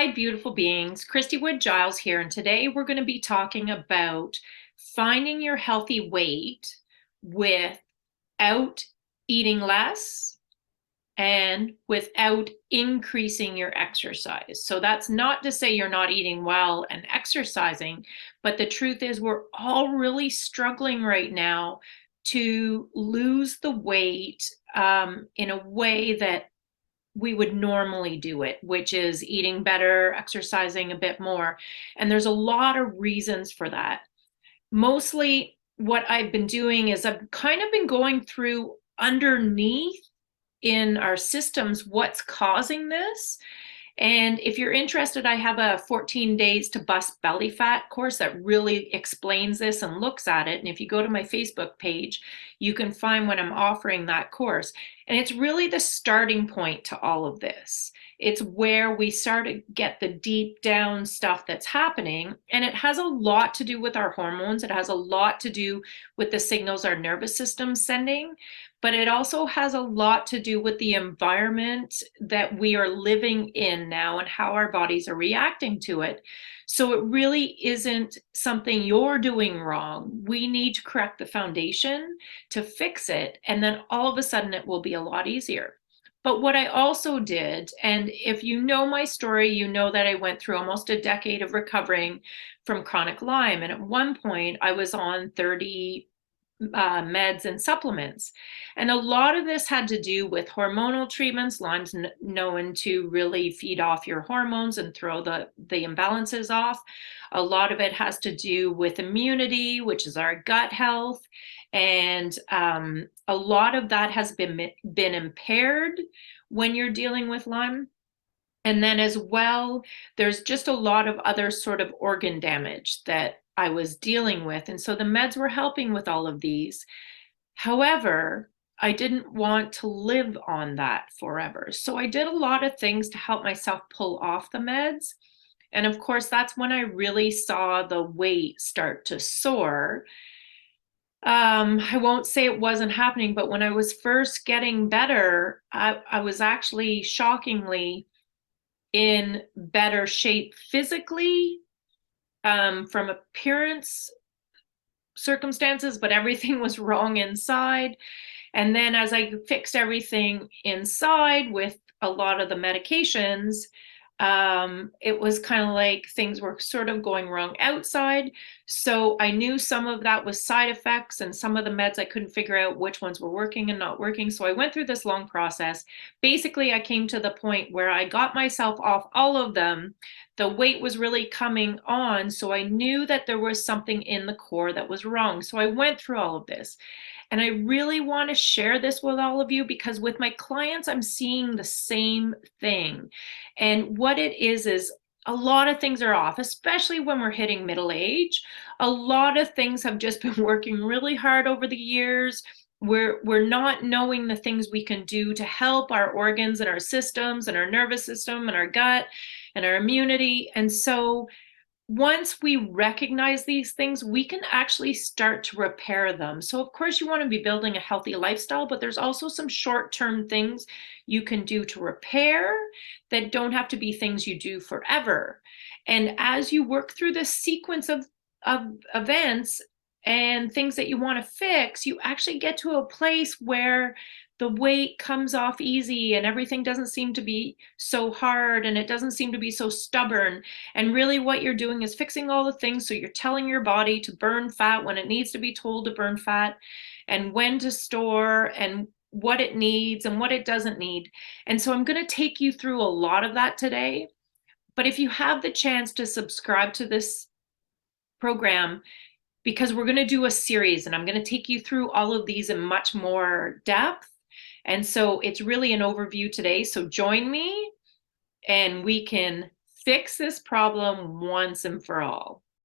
Hi, beautiful beings. Kristy Wood-Giles here, and today we're going to be talking about finding your healthy weight without eating less and without increasing your exercise. So that's not to say you're not eating well and exercising, but the truth is we're all really struggling right now to lose the weight in a way that we would normally do it, which is eating better, exercising a bit more. And there's a lot of reasons for that. Mostly what I've been doing is I've kind of been going through underneath in our systems what's causing this. And if you're interested, I have a 14 days to bust belly fat course that really explains this and looks at it. And if you go to my Facebook page, you can find when I'm offering that course. And it's really the starting point to all of this. It's where we start to get the deep down stuff that's happening. And it has a lot to do with our hormones. It has a lot to do with the signals our nervous system's sending. But it also has a lot to do with the environment that we are living in now and how our bodies are reacting to it. So it really isn't something you're doing wrong. We need to correct the foundation to fix it. And then all of a sudden it will be a lot easier. But what I also did, and if you know my story, you know that I went through almost a decade of recovering from chronic Lyme. And at one point I was on 30 meds and supplements. And a lot of this had to do with hormonal treatments. Lyme's known to really feed off your hormones and throw the imbalances off. A lot of it has to do with immunity, which is our gut health. And a lot of that has been impaired when you're dealing with Lyme. And then as well, there's just a lot of other sort of organ damage that I was dealing with. And so the meds were helping with all of these. However, I didn't want to live on that forever. So I did a lot of things to help myself pull off the meds. And of course, that's when I really saw the weight start to soar. I won't say it wasn't happening, but when I was first getting better, I was actually shockingly in better shape physically, from appearance circumstances, but everything was wrong inside. And then as I fixed everything inside with a lot of the medications, it was kind of like things were sort of going wrong outside. So I knew some of that was side effects, and some of the meds I couldn't figure out which ones were working and not working. So I went through this long process. Basically, I came to the point where I got myself off all of them. The weight was really coming on. So I knew that there was something in the core that was wrong. So I went through all of this. And I really want to share this with all of you because with my clients, I'm seeing the same thing. And what it is a lot of things are off, especially when we're hitting middle age. A lot of things have just been working really hard over the years. We're not knowing the things we can do to help our organs and our systems and our nervous system and our gut and our immunity. And so once we recognize these things, we can actually start to repair them. So of course you want to be building a healthy lifestyle, but there's also some short-term things you can do to repair that don't have to be things you do forever. And as you work through this sequence of events and things that you want to fix, you actually get to a place where the weight comes off easy and everything doesn't seem to be so hard and it doesn't seem to be so stubborn. And really what you're doing is fixing all the things. So you're telling your body to burn fat when it needs to be told to burn fat, and when to store and what it needs and what it doesn't need. And so I'm going to take you through a lot of that today. But if you have the chance to subscribe to this program, because we're going to do a series and I'm going to take you through all of these in much more depth. And so it's really an overview today. So join me and we can fix this problem once and for all.